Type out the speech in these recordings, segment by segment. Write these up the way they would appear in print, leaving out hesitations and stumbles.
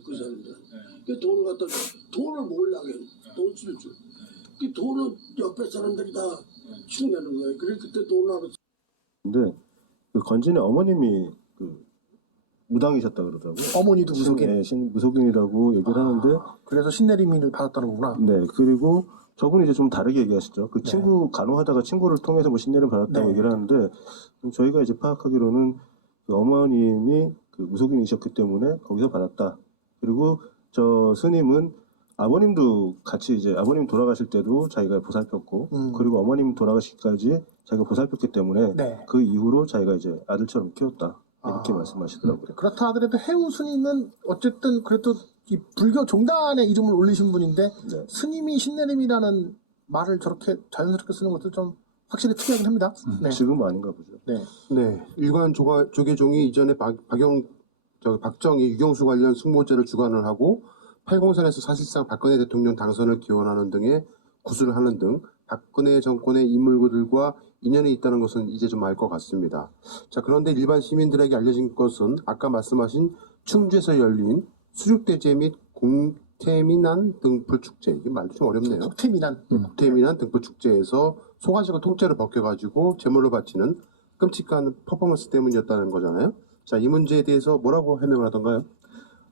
그 사람들. 그 돈을 갖다 돈을 몰라게 돈 쓸 줄. 그 돈은 옆에 사람들이 다 충내는 거예요. 그래 그때 돈을 알았어. 근데 그 건진의 어머님이 그 무당이셨다 그러더라고요. 어머니도 무속인. 무속인이라고 얘기를 하는데 그래서 신내림을 받았다는 거구나. 네, 그리고 저분이 이제 좀 다르게 얘기하시죠. 그 네. 친구 간호하다가 친구를 통해서 뭐 신내림 받았다고 네. 얘기를 하는데 저희가 이제 파악하기로는 그 어머님이 그 무속인이셨기 때문에 거기서 받았다. 그리고 저 스님은 아버님도 같이 이제 아버님 돌아가실 때도 자기가 보살폈고 그리고 어머님 돌아가시기까지 자기가 보살폈기 때문에 네. 그 이후로 자기가 이제 아들처럼 키웠다. 이렇게 말씀하시더라고요. 그렇다 하더라도 해우 스님은 어쨌든 그래도 이 불교 종단의 이름을 올리신 분인데 네. 스님이 신내림이라는 말을 저렇게 자연스럽게 쓰는 것도 좀 확실히 특이하긴 합니다. 네. 지금은 아닌가 보죠. 네. 네, 일관 조계종이 이전에 박정희, 유경수 관련 승모죄를 주관을 하고 803에서 사실상 박근혜 대통령 당선을 기원하는 등의 구술을 하는 등 박근혜 정권의 인물들과 인연이 있다는 것은 이제 좀 알 것 같습니다. 자, 그런데 일반 시민들에게 알려진 것은 아까 말씀하신 충주에서 열린 수륙대제 및 공태민안 등불축제, 이게 말도 좀 어렵네요. 국태민안 등불축제에서 소가지가 통째로 벗겨가지고 제물로 바치는 끔찍한 퍼포먼스 때문이었다는 거잖아요. 자, 이 문제에 대해서 뭐라고 해명을 하던가요?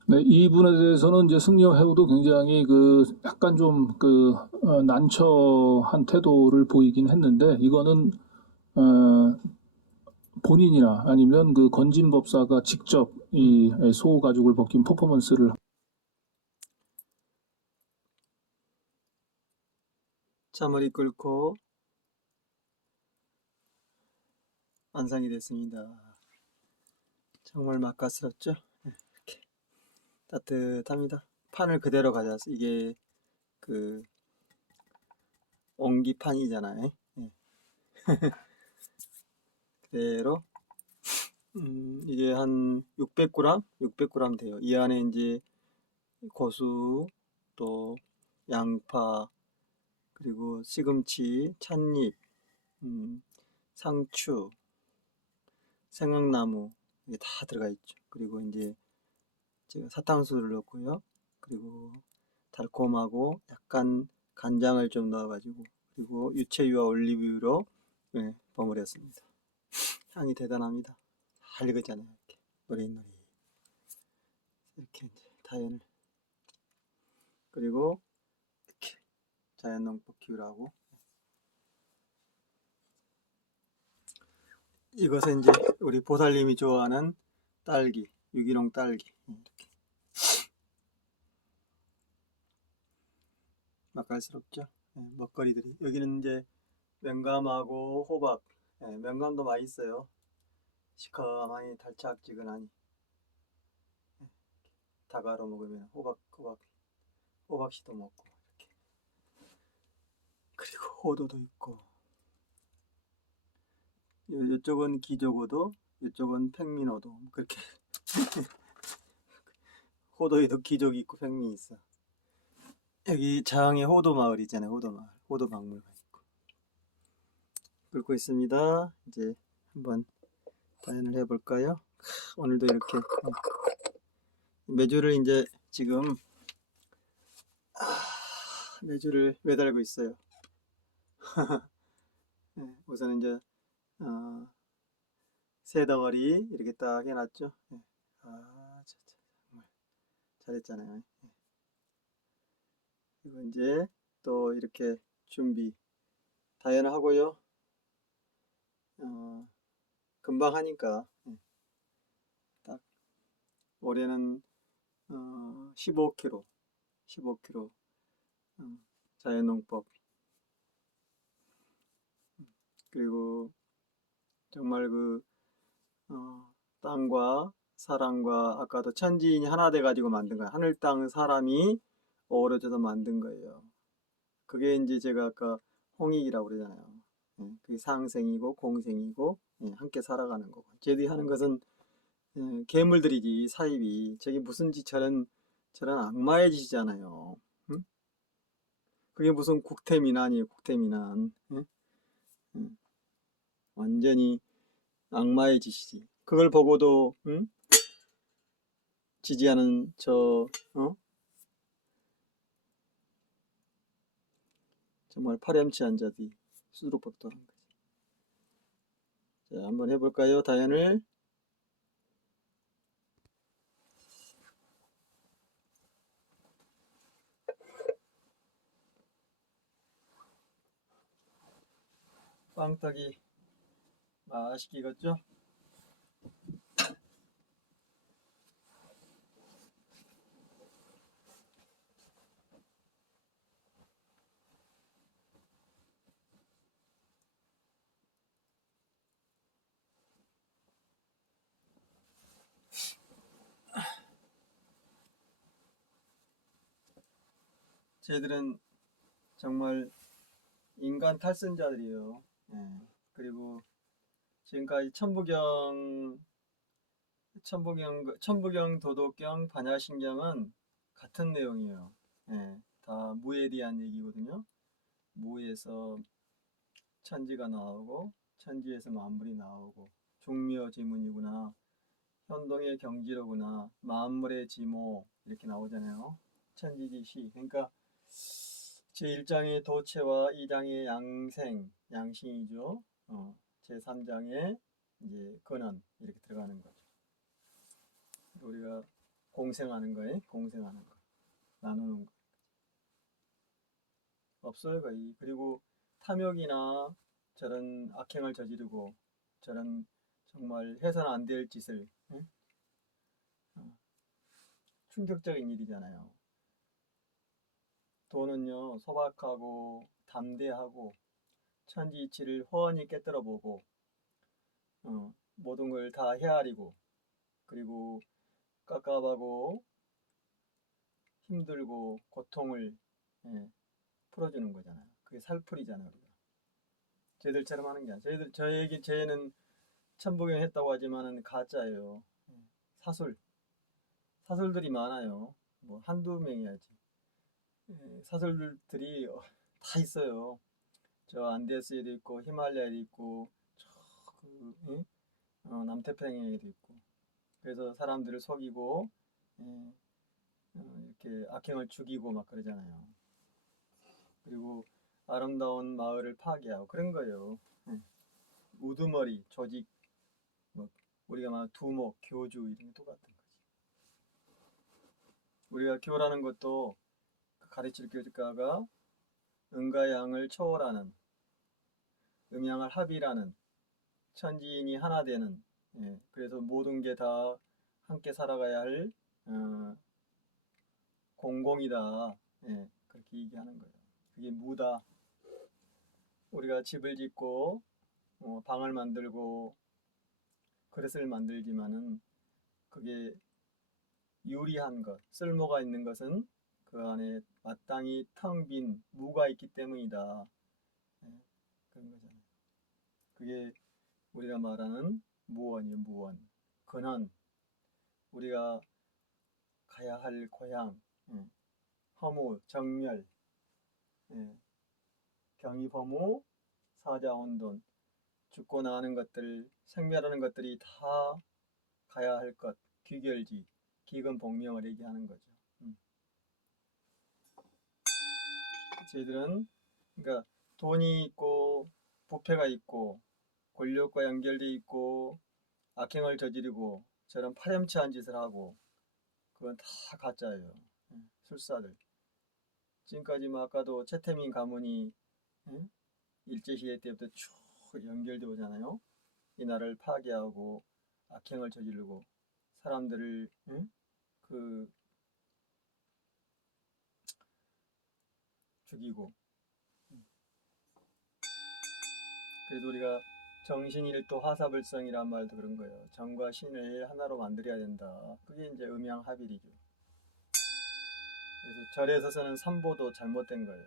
네, 이 부분에 대해서는 이제 승려 해우도 굉장히 그 약간 좀 그 난처한 태도를 보이긴 했는데 이거는 본인이나 아니면 그 건진법사가 직접 이 소 가죽을 벗긴 퍼포먼스를 참을 이끌고 완성이 됐습니다. 정말 맛깔스럽죠? 이렇게 따뜻합니다. 판을 그대로 가져와서 이게 그 옹기판이잖아요. 네. 그대로 이게 한 600g 돼요. 이 안에 이제 고수, 또 양파, 그리고 시금치, 찻잎, 상추, 생강나무 이게 다 들어가 있죠. 그리고 이제 제가 사탕수를 넣고요. 그리고 달콤하고 약간 간장을 좀 넣어가지고 그리고 유채유와 올리브유로 버무렸습니다. 향이 대단합니다. 잘 익었잖아요. 이렇게 노릇노릇 이렇게 이제 다연을 그리고 이렇게 자연농법 키우라고 이것은 이제 우리 보살님이 좋아하는 딸기, 유기농 딸기 이렇게 맛깔스럽죠. 먹거리들이 여기는 이제 명감하고 호박, 명감도 맛있어요. 시커하니 달짝지근하니 다가로 먹으면 호박씨도 먹고 이렇게 그리고 호도도 있고 이쪽은 기조고도 이쪽은 팽민호도 그렇게 호도에도 기족이 있고 팽민이 있어. 여기 자항의 호도 마을 있잖아요. 호도 마을, 호도 박물관 있고 끓고 있습니다. 이제 한번 다연을 해볼까요? 오늘도 이렇게 메주를 이제 지금 메주를 매달고 있어요. 우선 이제 새 덩어리 이렇게 딱 해놨죠. 정말 잘했잖아요. 그리고 이제 또 이렇게 준비 다연을 하고요. 금방 하니까 딱 올해는 15kg 자연농법 그리고 정말 그 땅과 사람과 아까도 천지인이 하나 돼 가지고 만든 거예요. 하늘 땅 사람이 어우러져서 만든 거예요. 그게 이제 제가 아까 홍익이라고 그러잖아요. 그게 상생이고 공생이고 함께 살아가는 거고 쟤들이 하는 것은 괴물들이지 사입이 저게 무슨 짓 저런 악마의 짓이잖아요. 응? 그게 무슨 국태민안이에요. 국태민안. 응? 완전히 악마의 짓이지. 그걸 보고도 응? 지지하는 정말 파렴치한 자들이 수두룩박도한 거지. 자, 한번 해볼까요? 다연을. 빵떡이 맛있게 익었죠? 쟤들은 정말 인간 탈선자들이에요. 예. 그리고 지금까지 천부경, 도덕경, 반야신경은 같은 내용이에요. 예. 다 무에 대한 얘기거든요. 무에서 천지가 나오고 천지에서 만물이 나오고 중묘지문이구나, 현동의 경지로구나, 만물의 지모 이렇게 나오잖아요. 천지지시. 그러니까 제1장의 도체와 2장의 양생, 양신이죠. 제3장의 이제 근원 이렇게 들어가는 거죠. 우리가 공생하는 거에 공생하는 거, 나누는 거 없어요 거의. 그리고 탐욕이나 저런 악행을 저지르고 저런 정말 해서는 안 될 짓을, 응? 충격적인 일이잖아요. 돈은요 소박하고 담대하고 천지 이치를 훤히 깨뜨려보고 모든 걸 다 헤아리고, 그리고 깝깝하고 힘들고 고통을 풀어주는 거잖아요. 그게 살풀이잖아요. 우리가 쟤들처럼 하는 게 아니라, 쟤는 천부경 했다고 하지만은 가짜예요. 사술들이 많아요. 뭐 한두 명이야지. 사술들이 다 있어요. 저 안데스에도 있고 히말라야에도 있고 남태평양에도 있고. 그래서 사람들을 속이고 이렇게 악행을 죽이고 막 그러잖아요. 그리고 아름다운 마을을 파괴하고 그런 거예요. 우두머리, 조직, 뭐 우리가 막 두목, 교주 이런 게 똑같은 거지. 우리가 교라는 것도 가르칠 교주가가 음과 양을 초월하는, 음양을 합이라는, 천지인이 하나 되는, 그래서 모든 게 다 함께 살아가야 할 공공이다. 그렇게 얘기하는 거예요. 그게 무다. 우리가 집을 짓고 방을 만들고 그릇을 만들지만은 그게 유리한 것, 쓸모가 있는 것은 그 안에 마땅히 텅 빈 무가 있기 때문이다. 그런 거잖아요. 그게 우리가 말하는 무원이에요. 무원. 근원. 우리가 가야 할 고향, 허무, 정멸, 경입허무, 사자혼돈, 죽고 나는 것들, 생멸하는 것들이 다 가야 할 것, 귀결지, 기근복명을 얘기하는 거죠. 저희들은 그러니까 돈이 있고 부패가 있고 권력과 연결돼 있고 악행을 저지르고 저런 파렴치한 짓을 하고, 그건 다 가짜예요. 술사들. 지금까지 뭐 아까도 최태민 가문이 일제시대 때부터 쭉 연결돼 오잖아요. 이 나라를 파괴하고 악행을 저지르고 사람들을 죽이고. 그래도 우리가 정신일도 화사불성이란 말도 그런 거예요. 정과 신을 하나로 만들어야 된다. 그게 이제 음양합일이죠. 그래서 절에 서서는 삼보도 잘못된 거예요.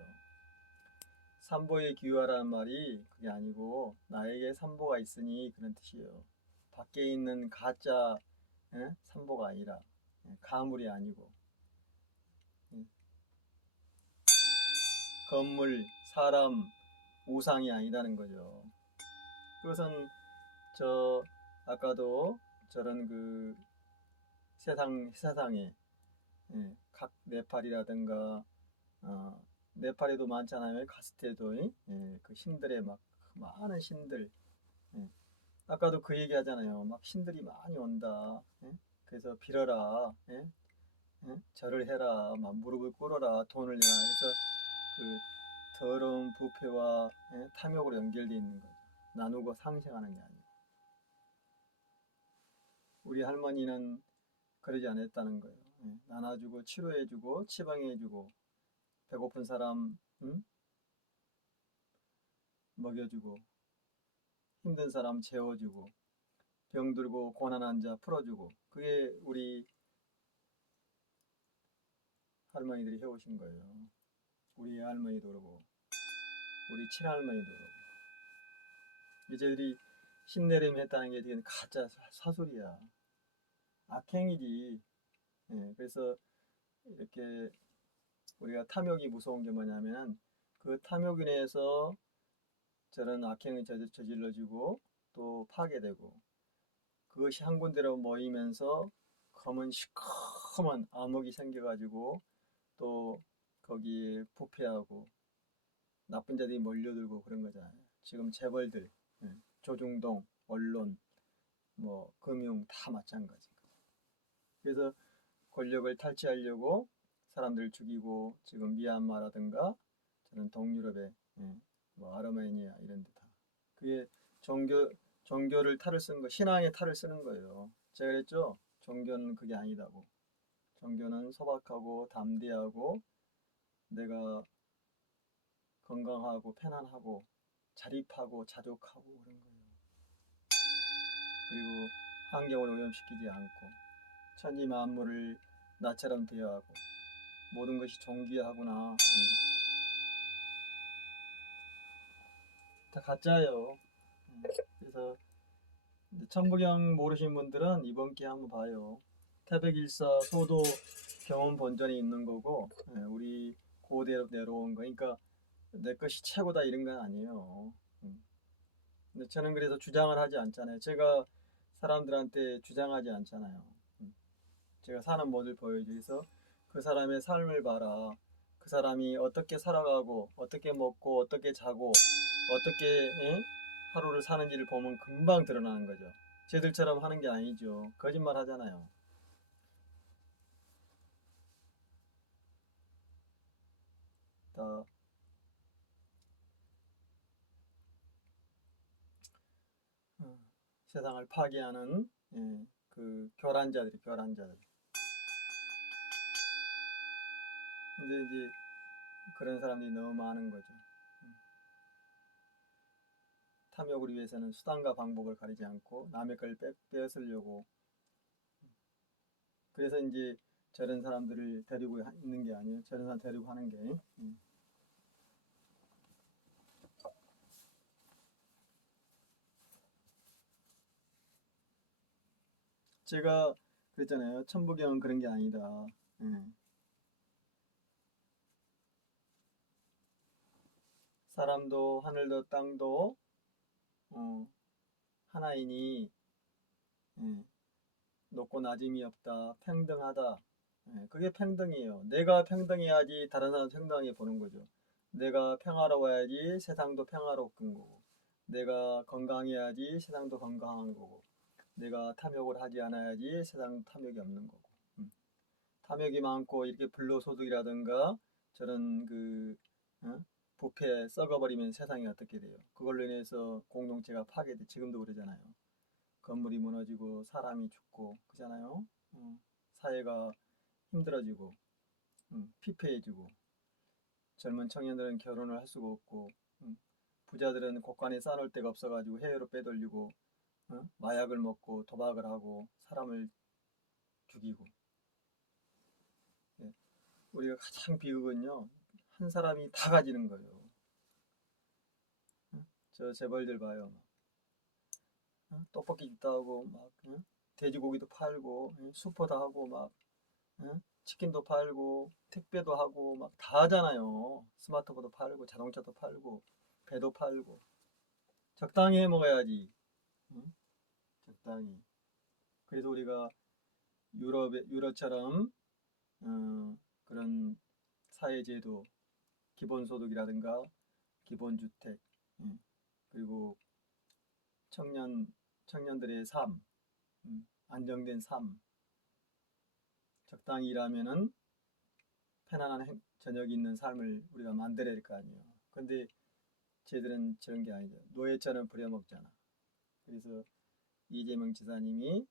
삼보의 기유하라는 말이 그게 아니고 나에게 삼보가 있으니 그런 뜻이에요. 밖에 있는 가짜 삼보가 아니라, 가물이 아니고 건물, 사람, 우상이 아니라는 거죠. 그것은 아까도 저런 세상에 예, 각 네팔이라든가 네팔에도 많잖아요. 갔을 때도 예, 그 신들의 막 많은 신들 예. 아까도 그 얘기 하잖아요. 막 신들이 많이 온다. 예? 그래서 빌어라. 예? 예? 절을 해라. 막 무릎을 꿇어라. 돈을 내라. 그래서 그 더러운 부패와 예? 탐욕으로 연결되어 있는 거죠. 나누고 상생하는 게 아니고. 우리 할머니는 그러지 않았다는 거예요. 예? 나눠주고 치료해주고 치방해주고 배고픈 사람 먹여주고 힘든 사람 재워주고 병들고 고난한 자 풀어주고 그게 우리 할머니들이 해오신 거예요. 우리 할머니도 그러고 우리 친할머니도 그러고 이제들이 신내림 했다는 게 되게 가짜 사술이야. 악행이지. 예, 그래서 이렇게 우리가 탐욕이 무서운 게 뭐냐면 그 탐욕 인해서 저런 악행을 저질러주고 또 파괴되고 그것이 한 군데로 모이면서 검은 시커먼 암흑이 생겨가지고 또 거기에 부패하고 나쁜 자들이 몰려들고 그런 거잖아요. 지금 재벌들, 조중동, 언론, 뭐 금융 다 마찬가지. 그래서 권력을 탈취하려고 사람들 죽이고 지금 미얀마라든가 저는 동유럽의 뭐 아르메니아 이런 데 다. 그게 종교를 탈을 쓰는 거, 신앙의 탈을 쓰는 거예요. 제가 그랬죠. 종교는 그게 아니다고. 종교는 소박하고 담대하고 내가 건강하고 편안하고 자립하고 자족하고 그런 거예요. 그리고 환경을 오염시키지 않고 천지 만물을 나처럼 대하고 모든 것이 존귀하구나. 다 가짜예요. 그래서 천부경 모르신 분들은 이번 기회에 한번 봐요. 태백일사 소도 경험 본전이 있는 거고 우리 고대로 내려온 거. 그러니까 내 것이 최고다 이런 건 아니에요. 근데 저는 그래서 주장을 하지 않잖아요. 제가 사람들한테 주장하지 않잖아요. 제가 사는 모습을 보여주면서 그 사람의 삶을 봐라. 그 사람이 어떻게 살아가고 어떻게 먹고 어떻게 자고 어떻게 하루를 사는지를 보면 금방 드러나는 거죠. 쟤들처럼 하는 게 아니죠. 거짓말 하잖아요. 다 세상을 파괴하는 그 교란자들이 교란자들. 근데 이제 그런 사람들이 너무 많은 거죠. 탐욕을 위해서는 수단과 방법을 가리지 않고 남의 걸 빼앗으려고. 그래서 이제 저런 사람들을 데리고 있는 게 아니에요. 저런 사람 데리고 하는 게. 제가 그랬잖아요. 천부경은 그런 게 아니다. 사람도 하늘도 땅도 하나이니 높고 낮음이 없다. 평등하다. 그게 평등이에요. 내가 평등해야지 다른 사람 평등하게 보는 거죠. 내가 평화로워야지 세상도 평화롭은 거고 내가 건강해야지 세상도 건강한 거고 내가 탐욕을 하지 않아야지 세상 탐욕이 없는 거고 탐욕이 많고 이렇게 불로소득이라든가 저런 그 부패 썩어버리면 세상이 어떻게 돼요? 그걸로 인해서 공동체가 파괴돼. 지금도 그러잖아요. 건물이 무너지고 사람이 죽고 그잖아요. 사회가 힘들어지고 피폐해지고 젊은 청년들은 결혼을 할 수가 없고 부자들은 곳간에 쌓아놓을 데가 없어가지고 해외로 빼돌리고 마약을 먹고 도박을 하고 사람을 죽이고 우리가 가장 비극은요 한 사람이 다 가지는 거예요. 저 재벌들 봐요. 떡볶이 집도 하고 막 돼지고기도 팔고 슈퍼도 하고 막 치킨도 팔고 택배도 하고 막 다 하잖아요. 스마트폰도 팔고 자동차도 팔고 배도 팔고 적당히 해 먹어야지. 적당히. 그래서 우리가 유럽처럼 그런 사회제도, 기본소득이라든가 기본주택, 그리고 청년들의 삶, 안정된 삶, 적당히 일하면은 편안한 저녁이 있는 삶을 우리가 만들어야 될 거 아니에요. 근데 쟤들은 저런 게 아니죠. 노예처럼 부려먹잖아. 그래서 이재명 지사님이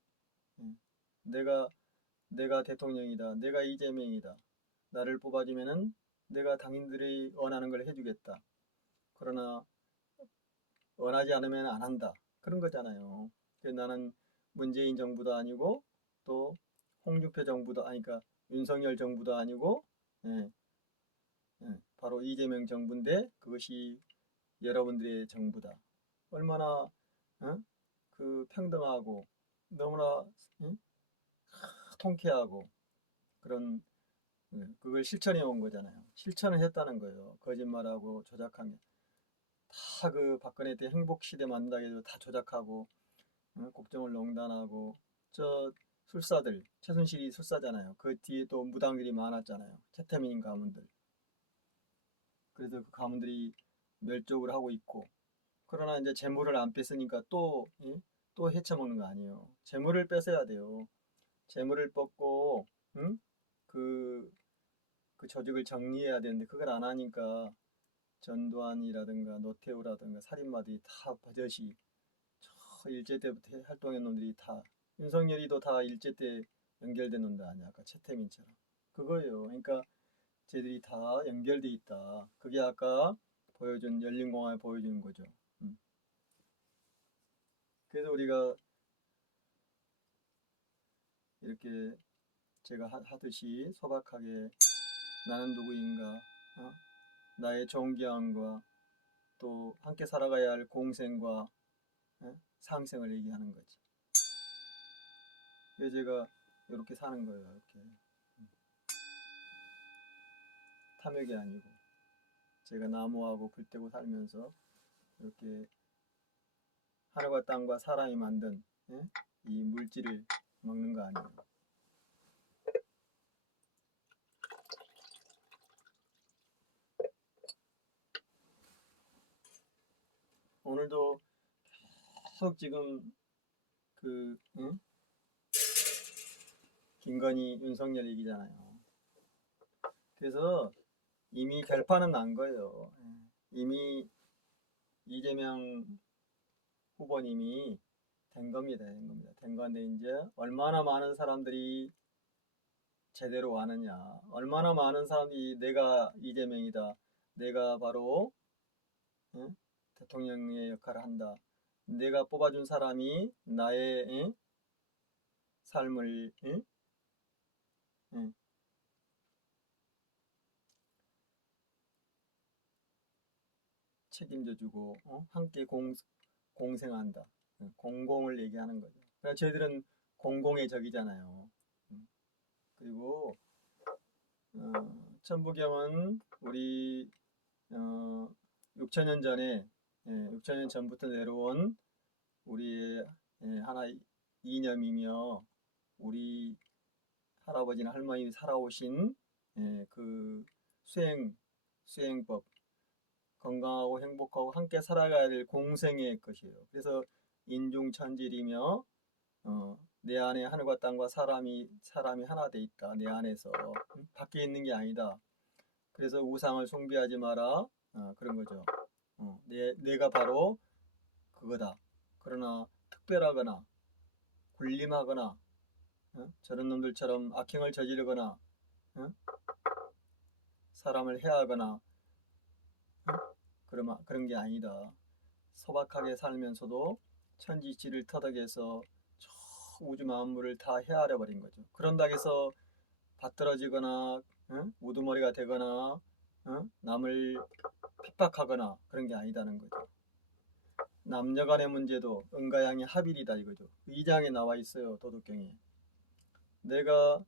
내가 대통령이다. 내가 이재명이다. 나를 뽑아주면은 내가 당인들이 원하는 걸 해주겠다. 그러나 원하지 않으면 안 한다. 그런 거잖아요. 그래서 나는 문재인 정부도 아니고 또 홍준표 정부도 아니까 윤석열 정부도 아니고 바로 이재명 정부인데 그것이 여러분들의 정부다. 얼마나 그 평등하고 너무나 통쾌하고 그런 그걸 실천해 온 거잖아요. 실천을 했다는 거예요. 거짓말하고 조작한 게. 다 그 박근혜 때 행복시대 만든다고 해도 다 조작하고 국정을 농단하고 저 술사들 최순실이 술사잖아요. 그 뒤에 또 무당들이 많았잖아요. 최태민 가문들. 그래서 그 가문들이 멸족을 하고 있고 그러나 이제 재물을 안 뺐으니까 또 헤쳐먹는 거 아니에요. 재물을 뺏어야 돼요. 재물을 뻗고 그 조직을 정리해야 되는데 그걸 안 하니까 전두환이라든가 노태우라든가 살인마들이 다 버젓이 저 일제 때부터 활동한 놈들이 다 윤석열이도 다 일제 때 연결된 놈들 아니야. 아까 최태민처럼 그거예요. 그러니까 쟤들이 다 연결돼 있다. 그게 아까 보여준 열린공항에 보여주는 거죠. 그래서 우리가 이렇게 제가 하듯이 소박하게 나는 누구인가, 나의 존경과 또 함께 살아가야 할 공생과 상생을 얘기하는 거지. 그래서 제가 이렇게 사는 거예요. 이렇게 탐욕이 아니고 제가 나무하고 불 떼고 살면서 이렇게 하늘과 땅과 사람이 만든 이 물질을 먹는 거 아니에요. 오늘도 계속 지금 그 김건희 윤석열 얘기잖아요. 그래서 이미 결판은 난 거예요. 이미 이재명 후보님이 된 겁니다. 된 건데 이제 얼마나 많은 사람들이 제대로 와느냐, 얼마나 많은 사람들이 내가 이재명이다, 내가 바로 대통령의 역할을 한다, 내가 뽑아준 사람이 나의 삶을 책임져주고 함께 공생한다. 공공을 얘기하는 거죠. 그러니까 저희들은 공공의 적이잖아요. 그리고 천부경은 우리 6천년 전에 6천년 전부터 내려온 우리의 하나의 이념이며 우리 할아버지나 할머니 살아오신 그 수행법, 건강하고 행복하고 함께 살아가야 될 공생의 것이에요. 그래서 인중천질이며 내 안에 하늘과 땅과 사람이 하나 돼 있다. 내 안에서 밖에 있는 게 아니다. 그래서 우상을 숭배하지 마라. 그런 거죠. 내가 바로 그거다. 그러나 특별하거나 군림하거나 저런 놈들처럼 악행을 저지르거나 사람을 해하거나 그런 게 아니다. 소박하게 살면서도 천지지를 터득해서 저 우주 만물을 다 헤아려 버린 거죠. 그런다고 해서 받들어지거나 우두머리가 되거나 남을 핍박하거나 그런 게 아니다는 거죠. 남녀 간의 문제도 은가양이 합일이다 이거죠. 2장에 나와 있어요. 도덕경에. 내가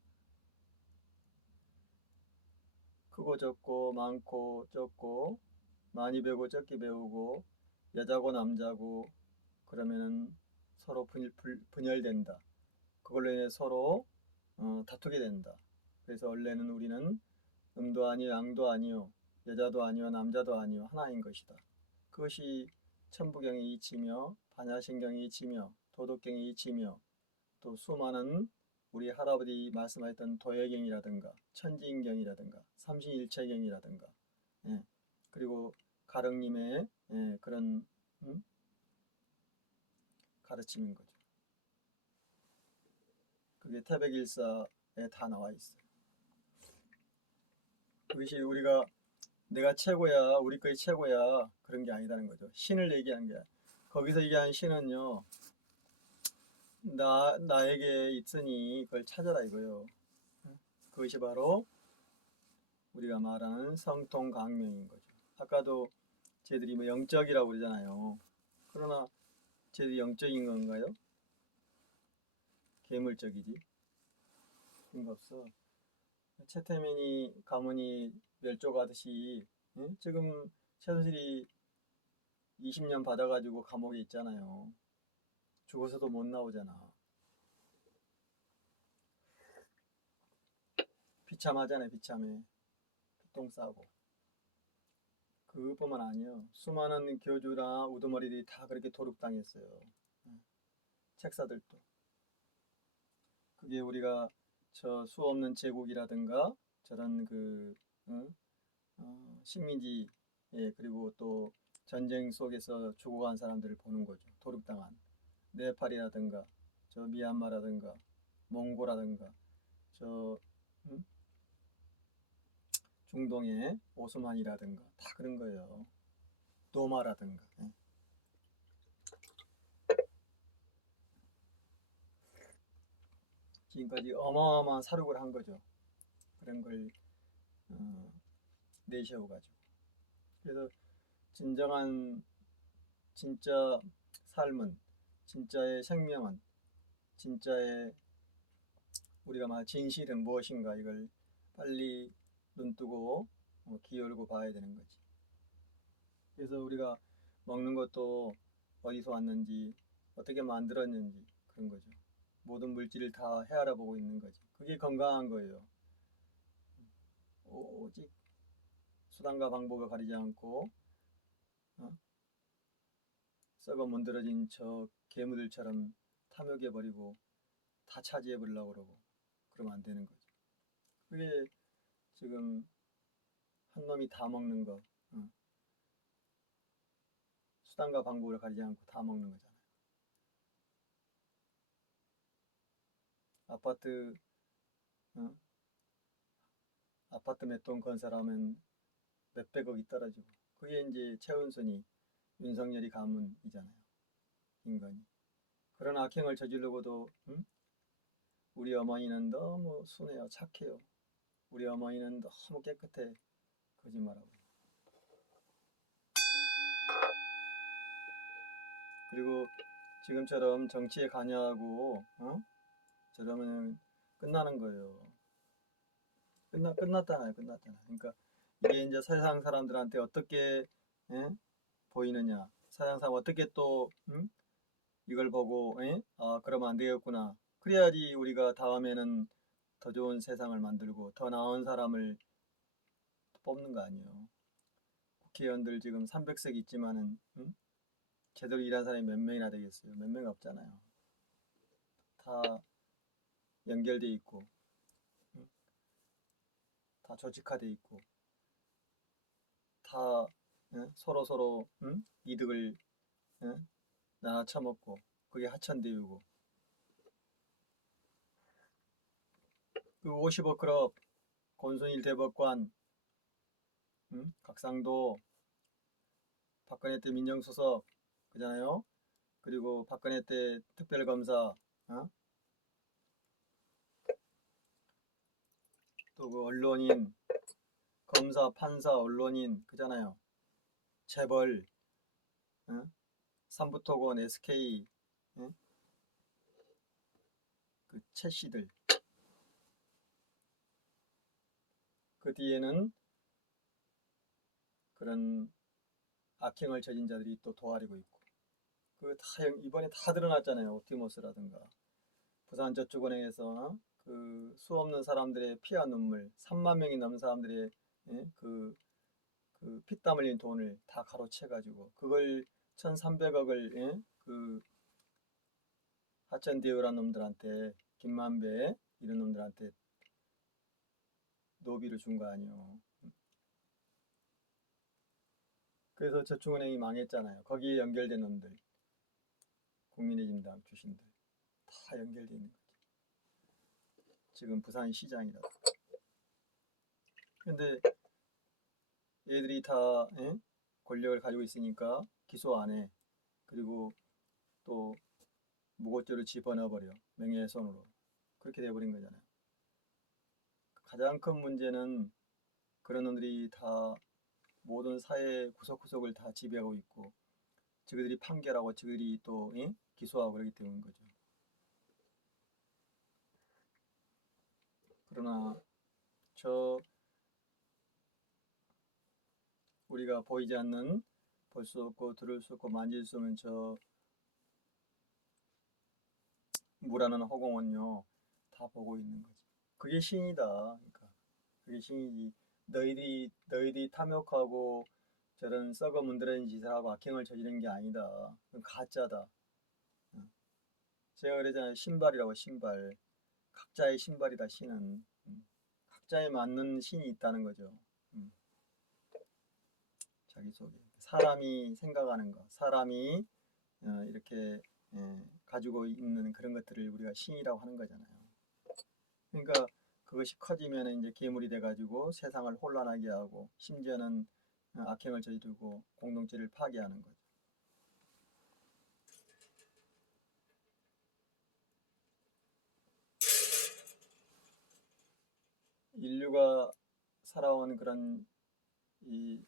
크고 적고 많고 적고 많이 배우고 적게 배우고 여자고 남자고 그러면은 서로 분열된다. 그걸로 인해 서로 다투게 된다. 그래서 원래는 우리는 음도 아니요 양도 아니요 여자도 아니요 남자도 아니요 하나인 것이다. 그것이 천부경의 이치며 반야신경의 이치며 도덕경의 이치며 또 수많은 우리 할아버지 말씀하셨던 도예경이라든가 천지인경이라든가 삼신일체경이라든가 예, 그리고 가릉님의 그런 가르침인 거죠. 그게 태백일사에 다 나와 있어요. 그것이 우리가 내가 최고야 우리 거이 최고야 그런 게 아니다는 거죠. 신을 얘기하는 게 거기서 얘기하는 신은요 나에게 있으니 그걸 찾아라 이거요. 그것이 바로 우리가 말하는 성통강명인 거죠. 아까도 쟤들이 뭐 영적이라고 그러잖아요. 그러나 쟤들이 영적인 건가요? 괴물적이지. 그런 거 없어. 채태민이 가문이 멸종하듯이 지금 최순실이 20년 받아가지고 감옥에 있잖아요. 죽어서도 못 나오잖아. 비참하잖아요. 비참해. 피똥 싸고. 그것뿐만 아니에요. 수많은 교주나 우두머리들이 다 그렇게 도륙당했어요. 책사들도. 그게 우리가 저 수없는 제국이라든가 저런 그 식민지 그리고 또 전쟁 속에서 죽어간 사람들을 보는 거죠. 도륙당한 네팔이라든가 저 미얀마라든가 몽고라든가 저 중동의 오스만이라든가 다 그런 거예요. 노마라든가. 지금까지 어마어마한 사륙을 한 거죠. 그런 걸 내세워가지고. 그래서 진정한 진짜 삶은 진짜의 생명은 진짜의 우리가 말 진실은 무엇인가 이걸 빨리 눈뜨고 귀 열고 봐야 되는 거지. 그래서 우리가 먹는 것도 어디서 왔는지 어떻게 만들었는지 그런 거죠. 모든 물질을 다 헤아려 보고 있는 거지. 그게 건강한 거예요. 오직 수단과 방법을 가리지 않고 썩어 문드러진 저 괴물들처럼 탐욕해버리고 다 차지해버리려고 그러고 그러면 안 되는 거죠. 그게 지금 한 놈이 다 먹는 거 수단과 방법을 가리지 않고 다 먹는 거잖아요. 아파트 몇 동 건설하면 몇백억이 떨어지고 그게 이제 최은순이 윤석열이 가문이잖아요. 인간이. 그런 악행을 저지르고도 우리 어머니는 너무 순해요. 착해요. 우리 어머니는 너무 깨끗해. 거짓말하고. 그리고 지금처럼 정치에 관여하고 저러면 끝나는 거예요. 끝났잖아요. 그러니까 이게 이제 세상 사람들한테 어떻게 보이느냐. 세상 사람 어떻게 또 이걸 보고 그러면 안 되겠구나. 그래야지 우리가 다음에는 더 좋은 세상을 만들고 더 나은 사람을 뽑는 거 아니에요. 국회의원들 지금 300석 있지만은 제대로 일한 사람이 몇 명이나 되겠어요. 몇 명이 없잖아요. 다 연결돼 있고 다 조직화돼 있고 다 서로 이득을 나눠 처먹고 그게 하천되고 그 50억 클럽 권순일 대법관 각상도 박근혜 때 민정수석 그잖아요. 그리고 박근혜 때 특별검사 또 그 언론인 검사 판사 언론인 그잖아요. 재벌 삼부토건 SK 그 최씨들 그 뒤에는 그런 악행을 저진 자들이 또 도와리고 있고 그 다 이번에 다 드러났잖아요. 옵티머스라든가 부산저축은행에서 그 수 없는 사람들의 피와 눈물, 3만 명이 넘는 사람들의 예? 그 피땀 흘린 돈을 다 가로채 가지고 그걸 1,300억을 예? 그 하천대유란 놈들한테 김만배 이런 놈들한테 노비를 준 거 아니요. 그래서 저축은행이 망했잖아요. 거기에 연결된 놈들, 국민의힘당 출신들 다 연결돼 있는 거죠. 지금 부산 시장이라도. 근데 얘들이 다 예? 권력을 가지고 있으니까 기소 안 해. 그리고 또 무고죄를 집어넣어버려. 명예훼손으로. 그렇게 돼버린 거잖아요. 가장 큰 문제는 그런 놈들이 다 모든 사회 구석구석을 다 지배하고 있고 저희들이 판결하고 저희들이 또 예? 기소하고 그러기 때문인 거죠. 그러나 우리가 보이지 않는 볼 수 없고 들을 수 없고 만질 수 없는 저 무라는 허공은요 다 보고 있는 거지. 그게 신이다. 그러니까 그게 신이지. 너희들이 탐욕하고 저런 썩어 문드러진 짓을 하고 악행을 저지른 게 아니다. 그건 가짜다. 제가 그러잖아요. 신발이라고 신발. 각자의 신발이다 신은. 각자에 맞는 신이 있다는 거죠. 자기 속에 사람이 생각하는 거, 사람이 이렇게 가지고 있는 그런 것들을 우리가 신이라고 하는 거잖아요. 그러니까 그것이 커지면 이제 괴물이 돼가지고 세상을 혼란하게 하고 심지어는 악행을 저지르고 공동체를 파괴하는 거죠. 인류가 살아온 그런 이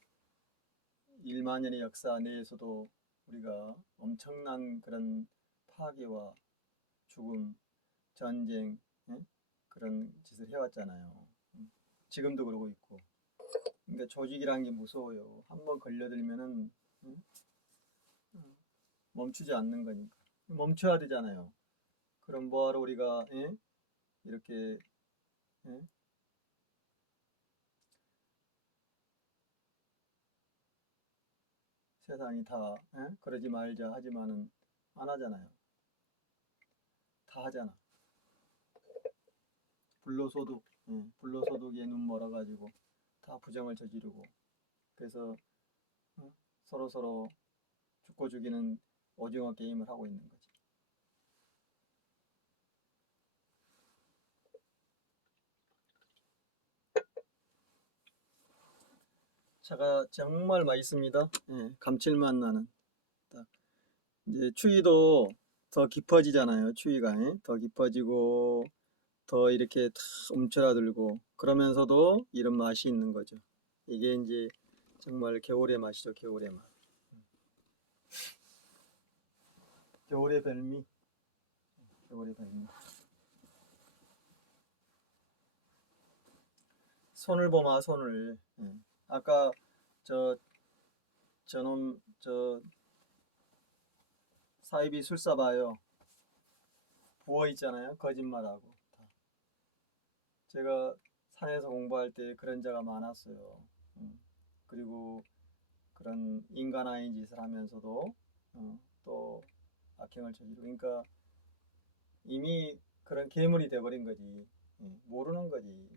1만 년의 역사 내에서도 우리가 엄청난 그런 파괴와 죽음, 전쟁 그런 짓을 해왔잖아요. 지금도 그러고 있고. 그러니까 조직이라는 게 무서워요. 한번 걸려들면은 멈추지 않는 거니까. 멈춰야 되잖아요. 그럼 뭐하러 우리가 이렇게 세상이 다 그러지 말자 하지만은 안 하잖아요. 다 하잖아. 불로소득에 눈 멀어가지고 다 부정을 저지르고 그래서 서로 죽고 죽이는 오징어 게임을 하고 있는 거지. 차가 정말 맛있습니다. 감칠맛 나는. 딱 이제 추위도 더 깊어지잖아요. 추위가 더 깊어지고 더 이렇게 다 움츠러들고 그러면서도 이런 맛이 있는 거죠. 이게 이제 정말 겨울의 맛이죠. 겨울의 맛. 겨울의 별미. 겨울의 별미. 손을 보마 손을. 아까 저놈 사이비 술사 봐요. 부어 있잖아요. 거짓말하고. 제가 산에서 공부할 때 그런 자가 많았어요. 그리고 그런 인간 아닌 짓을 하면서도 또 악행을 저지르고. 그러니까 이미 그런 괴물이 돼버린 거지. 모르는 거지.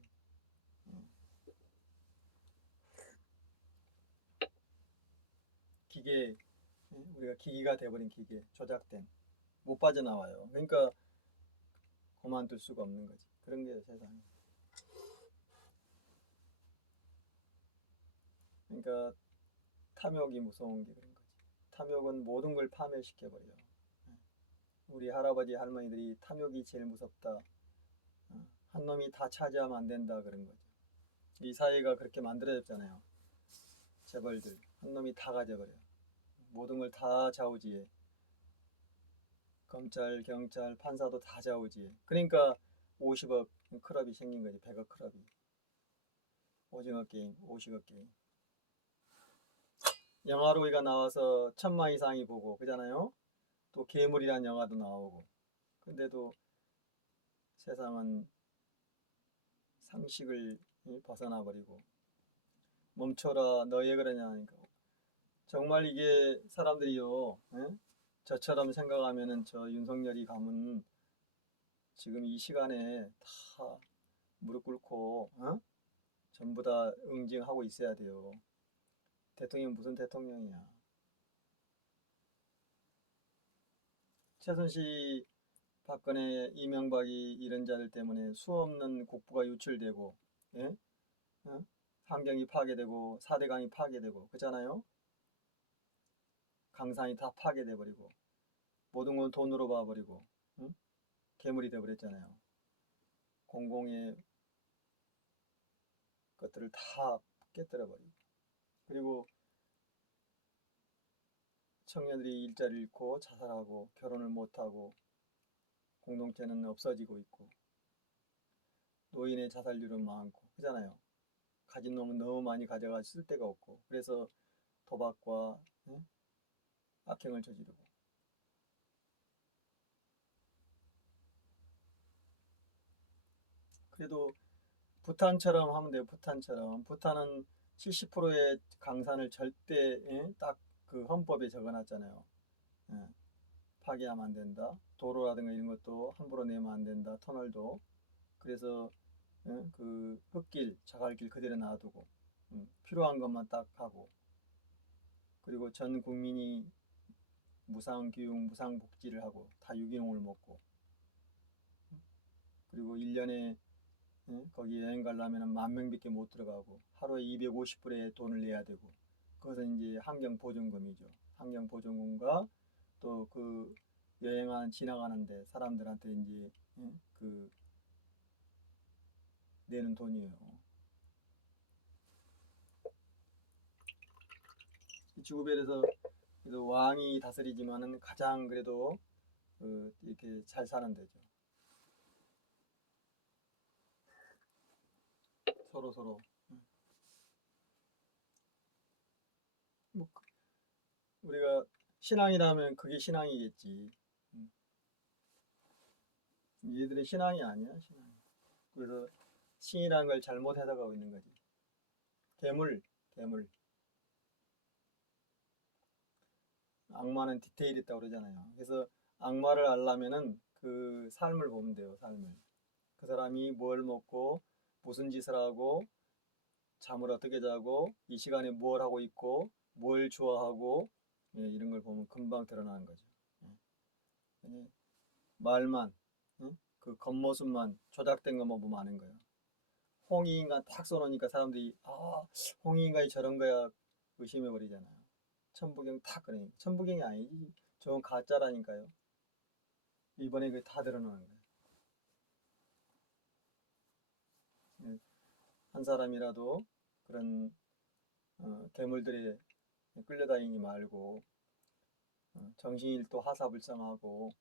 기계, 우리가 기기가 돼버린 기계, 조작된, 못 빠져나와요. 그러니까 그만둘 수가 없는 거지. 그런 게 세상이. 그러니까 탐욕이 무서운 게 그런 거지. 탐욕은 모든 걸 파멸시켜버려요. 우리 할아버지 할머니들이 탐욕이 제일 무섭다. 한 놈이 다 차지하면 안 된다 그런 거죠. 이 사회가 그렇게 만들어졌잖아요. 재벌들 한 놈이 다 가져버려. 모든 걸 다 좌우지해. 검찰, 경찰, 판사도 다 좌우지해. 그러니까 50억 클럽이 생긴 거지. 100억 클럽이. 오징어 게임, 50억 게임. 영화로 우리가 나와서 1000만 이상이 보고 그잖아요. 또 괴물이라는 영화도 나오고. 근데도 세상은 상식을 벗어나 버리고 멈춰라 너 왜 그러냐 하니까 정말 이게 사람들이요 저처럼 생각하면은 저 윤석열이 가면 지금 이 시간에 다 무릎 꿇고 전부 다 응징하고 있어야 돼요. 대통령 무슨 대통령이야. 최순실, 박근혜, 이명박이 이런 자들 때문에 수없는 국부가 유출되고 예? 환경이 파괴되고 4대강이 파괴되고 그렇잖아요. 강산이 다 파괴돼 버리고 모든 건 돈으로 봐버리고 괴물이 돼버렸잖아요. 공공의 것들을 다 깨뜨려 버리고 그리고 청년들이 일자리를 잃고 자살하고 결혼을 못하고 공동체는 없어지고 있고 노인의 자살률은 많고 그잖아요. 가진 놈은 너무 많이 가져가 쓸 데가 없고 그래서 도박과 악행을 저지르고 그래도 부탄처럼 하면 돼요. 부탄처럼. 부탄은 70%의 강산을 절대 딱 그 헌법에 적어놨잖아요. 파괴하면 안 된다. 도로라든가 이런 것도 함부로 내면 안 된다. 터널도. 그래서 그 흙길, 자갈길 그대로 놔두고 필요한 것만 딱 하고 그리고 전 국민이 무상교육, 무상복지를 하고 다 유기농을 먹고 그리고 1년에 거기 여행 가려면 10,000명밖에 못 들어가고 하루에 250불의 돈을 내야 되고 그것은 이제 환경보존금이죠. 환경보존금과 또 그 여행한 지나가는데 사람들한테 이제 그 내는 돈이에요. 지구별에서 그래도 왕이 다스리지만은 가장 그래도 이렇게 잘 사는 데죠. 서로 뭐 우리가 신앙이라면 그게 신앙이겠지. 얘들의 신앙이 아니야, 신앙. 그래서 신이라는 걸 잘못 해석하고 있는 거지. 괴물. 악마는 디테일이 있다고 그러잖아요. 그래서 악마를 알려면은 그 삶을 보면 돼요, 삶을. 그 사람이 뭘 먹고, 무슨 짓을 하고, 잠을 어떻게 자고, 이 시간에 뭘 하고 있고, 뭘 좋아하고, 이런 걸 보면 금방 드러나는 거죠. 말만, 그 겉모습만 조작된 것만 보면 아는 거예요. 홍익인간 딱 써놓으니까 사람들이 홍익인간이 저런 거야 의심해버리잖아요. 천부경 딱 그러니까 천부경이 아니지 저건 가짜라니까요. 이번에 그게 다 드러나는 거예요. 한 사람이라도 그런 괴물들에 끌려다니지 말고 정신이 또 하사불성하고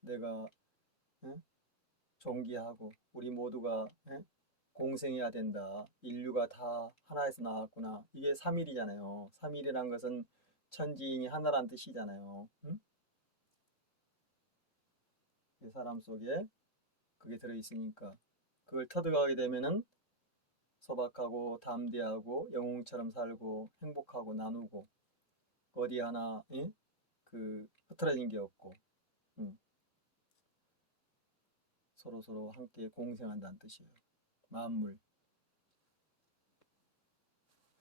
내가 존귀하고 우리 모두가 공생해야 된다. 인류가 다 하나에서 나왔구나. 이게 3일이잖아요. 3일이란 것은 천지인이 하나란 뜻이잖아요. 그 사람 속에 그게 들어있으니까 그걸 터득하게 되면은 소박하고 담대하고 영웅처럼 살고 행복하고 나누고 어디 하나 그 흐트러진 게 없고 서로 함께 공생한다는 뜻이에요. 만물.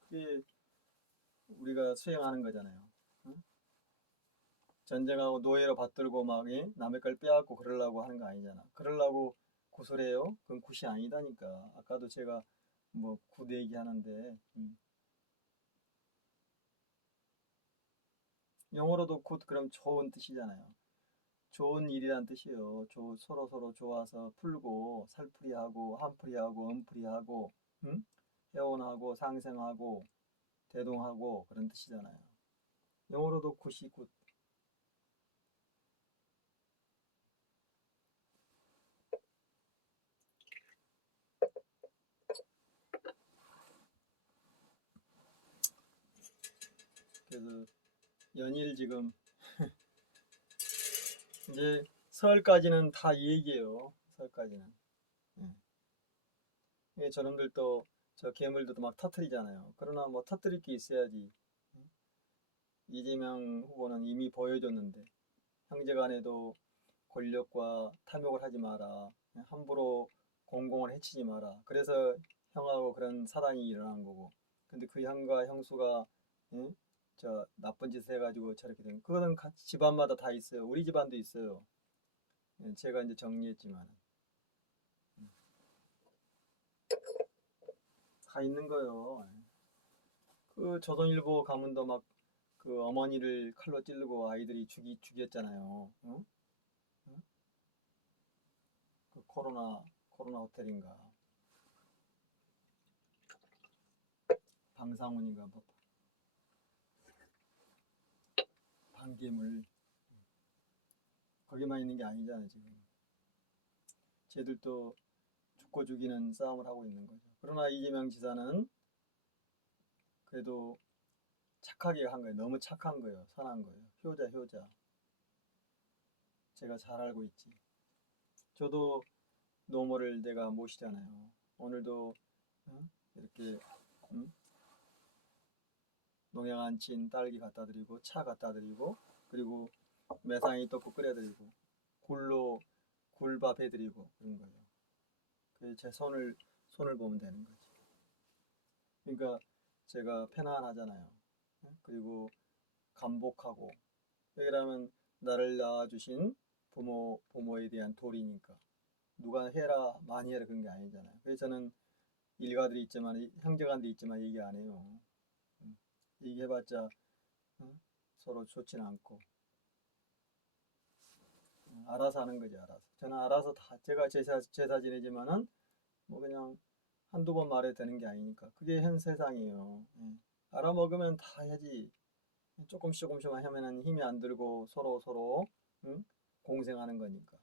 그게 우리가 수행하는 거잖아요. 전쟁하고 노예로 받들고 막 남의 걸 빼앗고 그러려고 하는 거 아니잖아. 그러려고 구슬해요? 그건 굿이 아니다니까. 아까도 제가 뭐 굿 얘기하는데 영어로도 굿 그럼 좋은 뜻이잖아요. 좋은 일이란 뜻이에요. 서로 좋아서 풀고 살풀이하고 한풀이하고 엄풀이하고 회원하고 상생하고 대동하고 그런 뜻이잖아요. 영어로도 굿이 굿. 그래서 연일 지금 이제 설까지는 다 이 얘기예요. 설까지는. 예, 저놈들도 저 괴물들도 막 터트리잖아요. 그러나 뭐 터트릴 게 있어야지. 이재명 후보는 이미 보여줬는데 형제간에도 권력과 탐욕을 하지 마라. 함부로 공공을 해치지 마라. 그래서 형하고 그런 사단이 일어난 거고. 근데 그 형과 형수가 예? 저 나쁜 짓을 해가지고 저렇게 된. 그거는 같이 집안마다 다 있어요. 우리 집안도 있어요. 예, 제가 이제 정리했지만 다 있는 거예요. 그 조선일보 가문도 막 그 어머니를 칼로 찌르고 아이들이 죽였잖아요. 응? 응? 그 코로나 호텔인가 방상훈인가 뭐 반개물 거기만 있는 게 아니잖아요 지금. 쟤들도 죽고 죽이는 싸움을 하고 있는 거죠. 그러나 이재명 지사는 그래도 착하게 한 거예요. 너무 착한 거예요. 선한 거예요. 효자. 제가 잘 알고 있지. 저도 노모를 내가 모시잖아요. 오늘도 이렇게 농약 안 친 딸기 갖다 드리고 차 갖다 드리고 그리고 매상이 떡국 끓여 드리고 굴밥 해 드리고 그런 거예요. 그 제 손을 보면 되는 거지. 그러니까 제가 편안하잖아요. 그리고 감복하고 왜냐하면 나를 낳아주신 부모에 대한 도리니까 누가 해라 많이 해라 그런 게 아니잖아요. 그래서 저는 일가들이 있지만 형제간도 있지만 얘기 안 해요. 얘기해봤자 서로 좋지는 않고 알아서 하는 거지. 알아서 저는 알아서 다 제가 제사 지내지만은 뭐 그냥 한두 번 말해도 되는 게 아니니까 그게 현 세상이에요. 알아먹으면 다 해야지. 조금씩만 하면은 힘이 안 들고 서로 공생하는 거니까.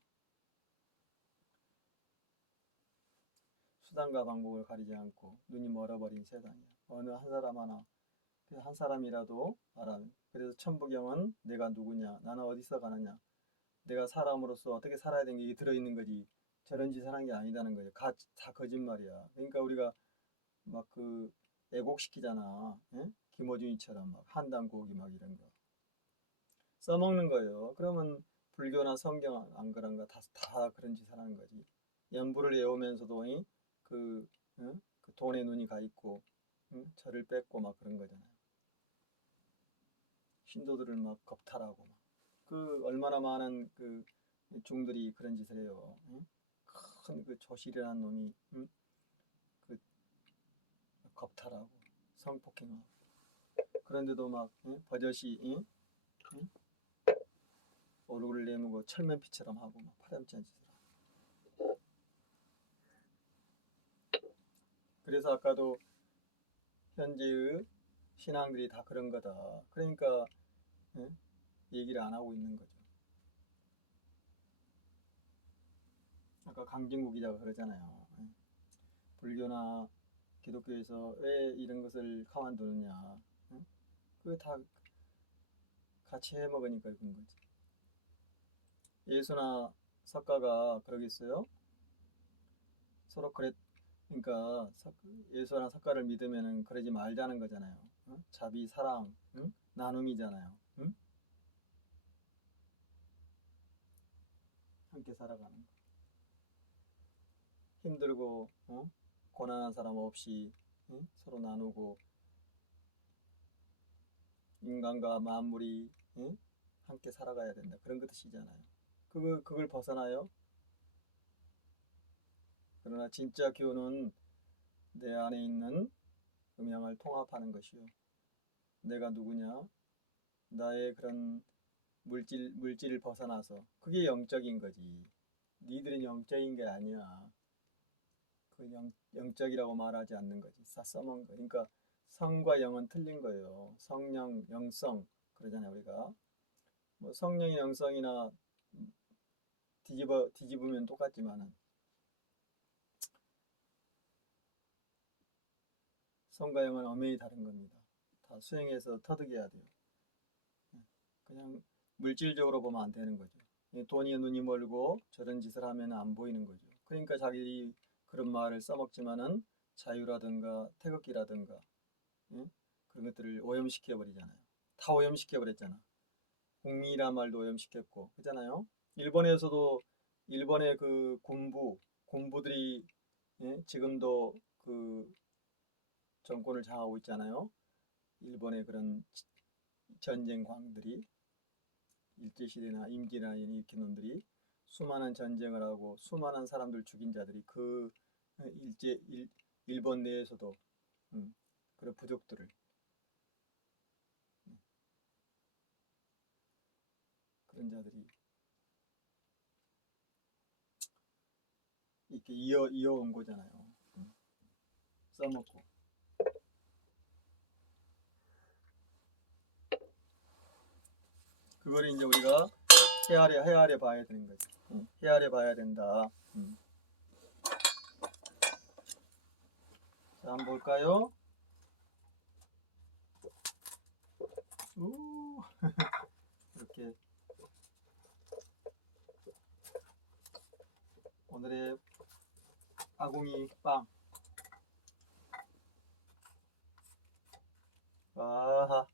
수단과 방법을 가리지 않고 눈이 멀어버린 세상이야. 어느 한 사람 하나, 한 사람이라도 알아. 그래서 천부경은 내가 누구냐, 나는 어디서 가느냐, 내가 사람으로서 어떻게 살아야 되는 게 들어있는 거지. 저런 짓을 하는 게 아니다는 거예요. 다 거짓말이야. 그러니까 우리가 막 그 애곡시키잖아. 김어준이처럼 막 한당고기 막 이런 거 써먹는 거예요. 그러면 불교나 성경 안 그런가 다 그런 짓을 하는 거지. 연부를 외우면서도 그 돈에 눈이 가 있고 절을 뺏고 막 그런 거잖아요. 신도들을 막 겁탈하고 막. 그 얼마나 많은 그 중들이 그런 짓을 해요. 큰 그 조실이라는 놈이 그 겁탈하고 성폭행하고 그런데도 막 버젓이 얼굴을 내밀고 철면피처럼 하고 막 파렴치한 짓을 하고. 그래서 아까도 현재의 신앙들이 다 그런 거다. 그러니까 얘기를 안 하고 있는 거죠. 아까 강진구 기자가 그러잖아요. 불교나 기독교에서 왜 이런 것을 가만두느냐. 그거 다 같이 해먹으니까 그런 거지. 예수나 석가가 그러겠어요? 서로 그러니까 예수나 석가를 믿으면은 그러지 말자는 거잖아요. 자비, 사랑, 나눔이잖아요. 함께 살아가는 거. 힘들고 고난한 사람 없이 서로 나누고 인간과 만물이 함께 살아가야 된다. 그런 뜻이잖아요. 그걸 벗어나요? 그러나 진짜 교는 내 안에 있는 음양을 통합하는 것이요. 내가 누구냐? 나의 그런 물질을 벗어나서 그게 영적인 거지. 니들은 영적인 게 아니야. 그 영적이라고 말하지 않는 거지. 써먹은 거. 그러니까 성과 영은 틀린 거예요. 성령, 영성 그러잖아요 우리가. 뭐 성령의 영성이나 뒤집으면 똑같지만은 성과 영은 엄연히 다른 겁니다. 다 수행해서 터득해야 돼요. 그냥 물질적으로 보면 안 되는 거죠. 돈이 눈이 멀고 저런 짓을 하면 안 보이는 거죠. 그러니까 자기 그런 말을 써먹지만은 자유라든가 태극기라든가 그런 것들을 오염시켜 버리잖아요. 다 오염시켜 버렸잖아. 국민이란 말도 오염시켰고 그잖아요. 일본에서도 일본의 그 군부들이 지금도 그 정권을 장하고 있잖아요. 일본의 그런 전쟁광들이 일제시대나 임기나 이렇게 놈들이 수많은 전쟁을 하고 수많은 사람들 죽인 자들이 그 일본 내에서도 그런 부족들을 그런 자들이 이렇게 이어온 거잖아요. 써먹고. 그걸 이제 우리가 헤아려 봐야 되는 거지. 헤아려 봐야 된다. 자, 한번 볼까요? 오, 이렇게 오늘의 아궁이 빵. 아하.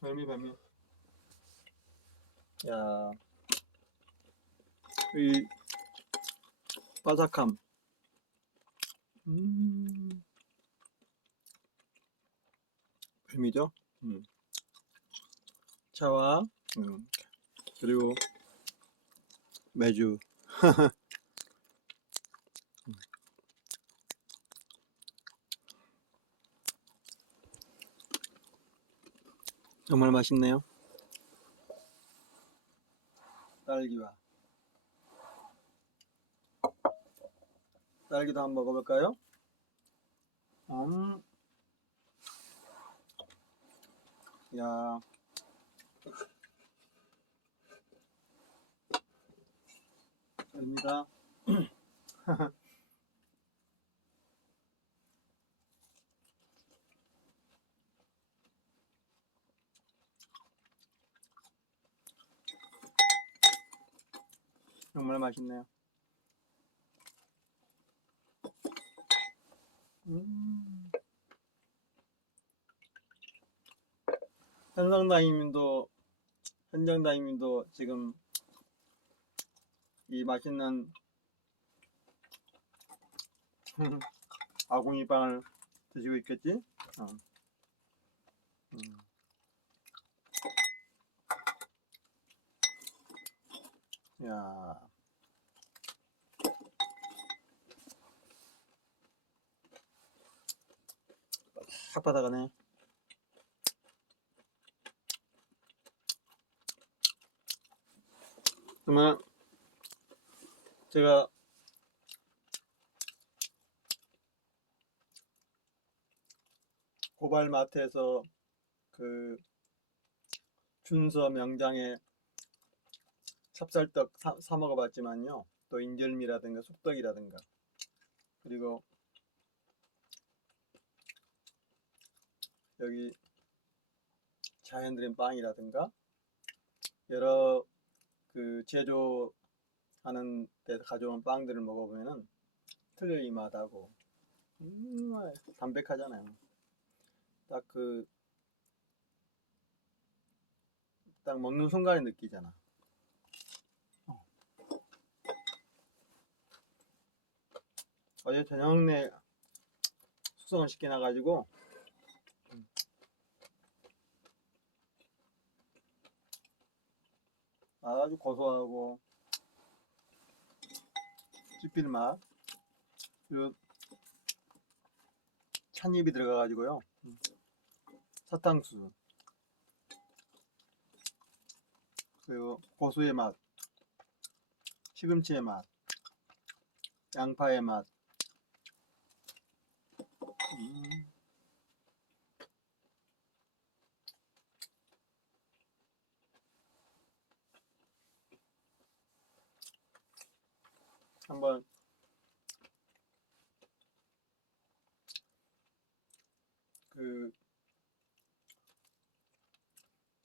별미. 야, 이 바삭함. 별미죠? 차와 그리고 매주. 정말 맛있네요. 딸기와 딸기도 한번 먹어볼까요? 야, 됩니다. 정말 맛있네요. 현정다님도 지금 이 맛있는 아궁이 빵을 드시고 있겠지? 야, 바삭바삭하네. 정말 제가 고발마트에서 그 준서 명장에 찹쌀떡 사 먹어봤지만요. 또 인절미라든가 쑥떡이라든가 그리고 여기 자연드림 빵이라든가 여러 그 제조하는 데서 가져온 빵들을 먹어보면은 틀려이 맛하고 담백하잖아요. 딱 먹는 순간에 느끼잖아. 어제 저녁 내 숙성을 시켜놔가지고 아주 고소하고 씹히는 맛 그리고 찻잎이 들어가가지고요. 사탕수 그리고 고수의 맛, 시금치의 맛, 양파의 맛.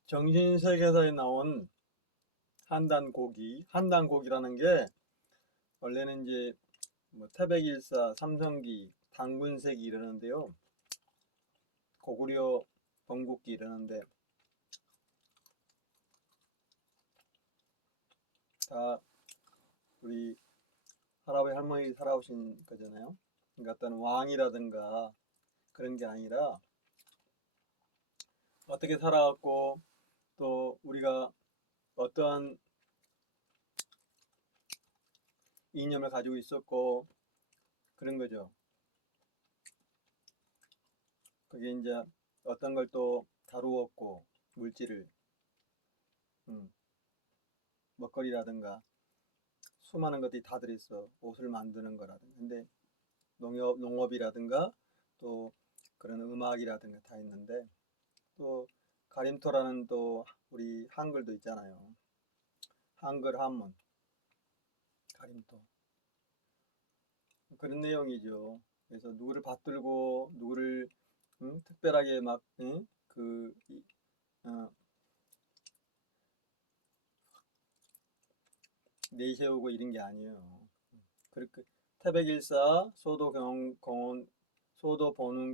정신세계사에 나온 한단고기라는 게 원래는 이제 뭐 태백일사, 삼성기, 당군세기 이러는데요. 고구려 건국기 이러는데 다 우리 할아버지 할머니 살아오신 거잖아요. 그러니까 어떤 왕이라든가 그런 게 아니라 어떻게 살아왔고 또 우리가 어떠한 이념을 가지고 있었고 그런 거죠. 그게 이제 어떤 걸 또 다루었고 물질을 먹거리라든가 수많은 것들이 다 들어있어. 옷을 만드는 거라든가. 근데 농업이라든가 또 그런 음악이라든가 다 있는데 또 가림토라는 또 우리 한글도 있잖아요. 한글 한문 가림토 그런 내용이죠. 그래서 누구를 받들고 누구를 특별하게 막 내세우고 이런 게 아니에요. 그렇게 태백일사 소도본운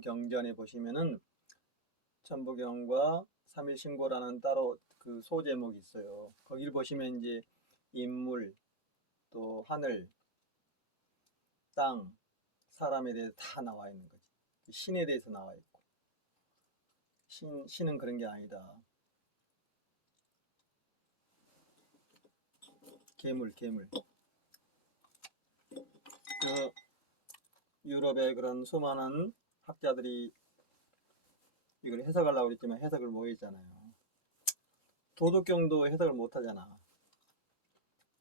경전에 보시면은 천부경과 삼일신고라는 따로 그 소제목이 있어요. 거기를 보시면 이제 인물, 또 하늘, 땅, 사람에 대해서 다 나와 있는 거지. 신에 대해서 나와 있고. 신은 그런 게 아니다. 괴물. 유럽의 그런 수많은 학자들이 이걸 해석하려고 그랬지만 해석을 못 했잖아요. 도덕경도 해석을 못 하잖아.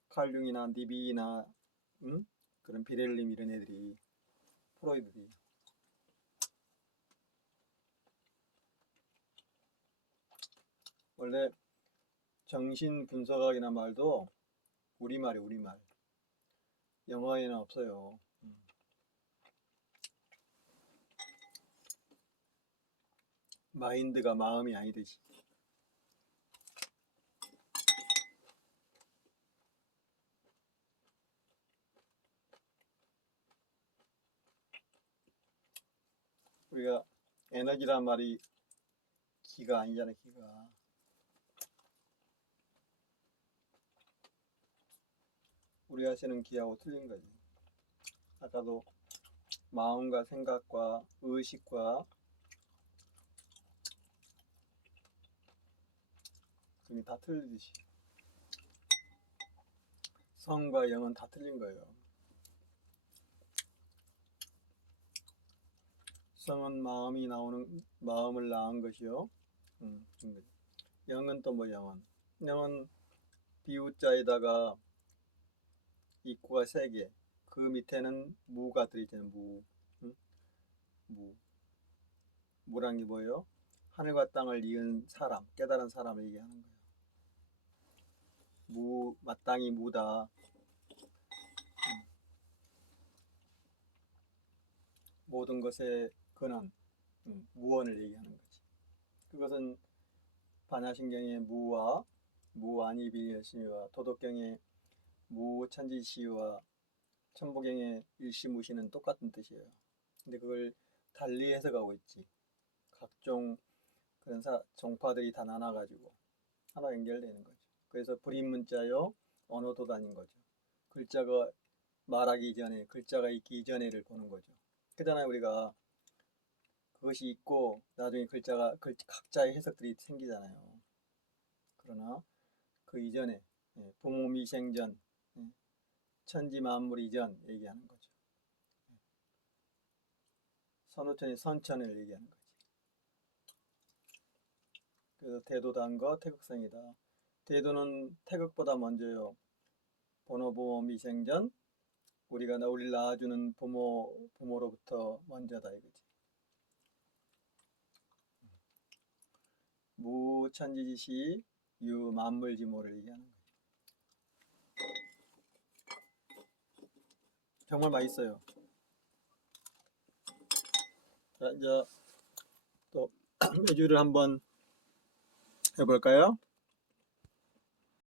칼융이나 니비나 그런 비렐림 이런 애들이 프로이드들이 원래 정신 분석학이나 말도 우리말이에요. 우리말. 영어에는 없어요. 마인드가 마음이 아니듯이. 우리가 에너지란 말이 기가 아니잖아. 기가. 우리가 쓰는 기하고 틀린 거지. 아까도 마음과 생각과 의식과 그게 다 틀리듯이 성과 영은 다 틀린 거예요. 성은 마음을 낳은 것이요. 영은 또 뭐 영은? 영은 비우자에다가 입구가 3개. 그 밑에는 무가 들어있잖아요. 무란 게 뭐예요? 하늘과 땅을 이은 사람, 깨달은 사람을 얘기하는 거예요. 마땅히 무다. 모든 것의 근원, 무언을 얘기하는 거지. 그것은 반야신경의 무와 무아니비여시와 도덕경의 무천지시와 천부경의 일시무시는 똑같은 뜻이에요. 근데 그걸 달리 해석하고 있지. 각종 그런 종파들이 다 나눠가지고 하나 연결되는 거죠. 그래서 불인문자요 언어도단인 거죠. 글자가 말하기 전에, 글자가 있기 이전에를 보는 거죠. 그잖아요. 우리가 그것이 있고 나중에 각자의 해석들이 생기잖아요. 그러나 그 이전에 부모 미생전, 천지 만물 이전 얘기하는 거죠. 선우천이 선천을 얘기하는 거지. 그래서 대도단과 태극성이다. 대도는 태극보다 먼저요. 본호부모 미생전, 우리를 낳아주는 부모로부터 먼저다 이거지. 무천지지시 유만물지모를 얘기하는 거예요. 정말 맛있어요. 자, 이제 또 매주를 한번 해볼까요?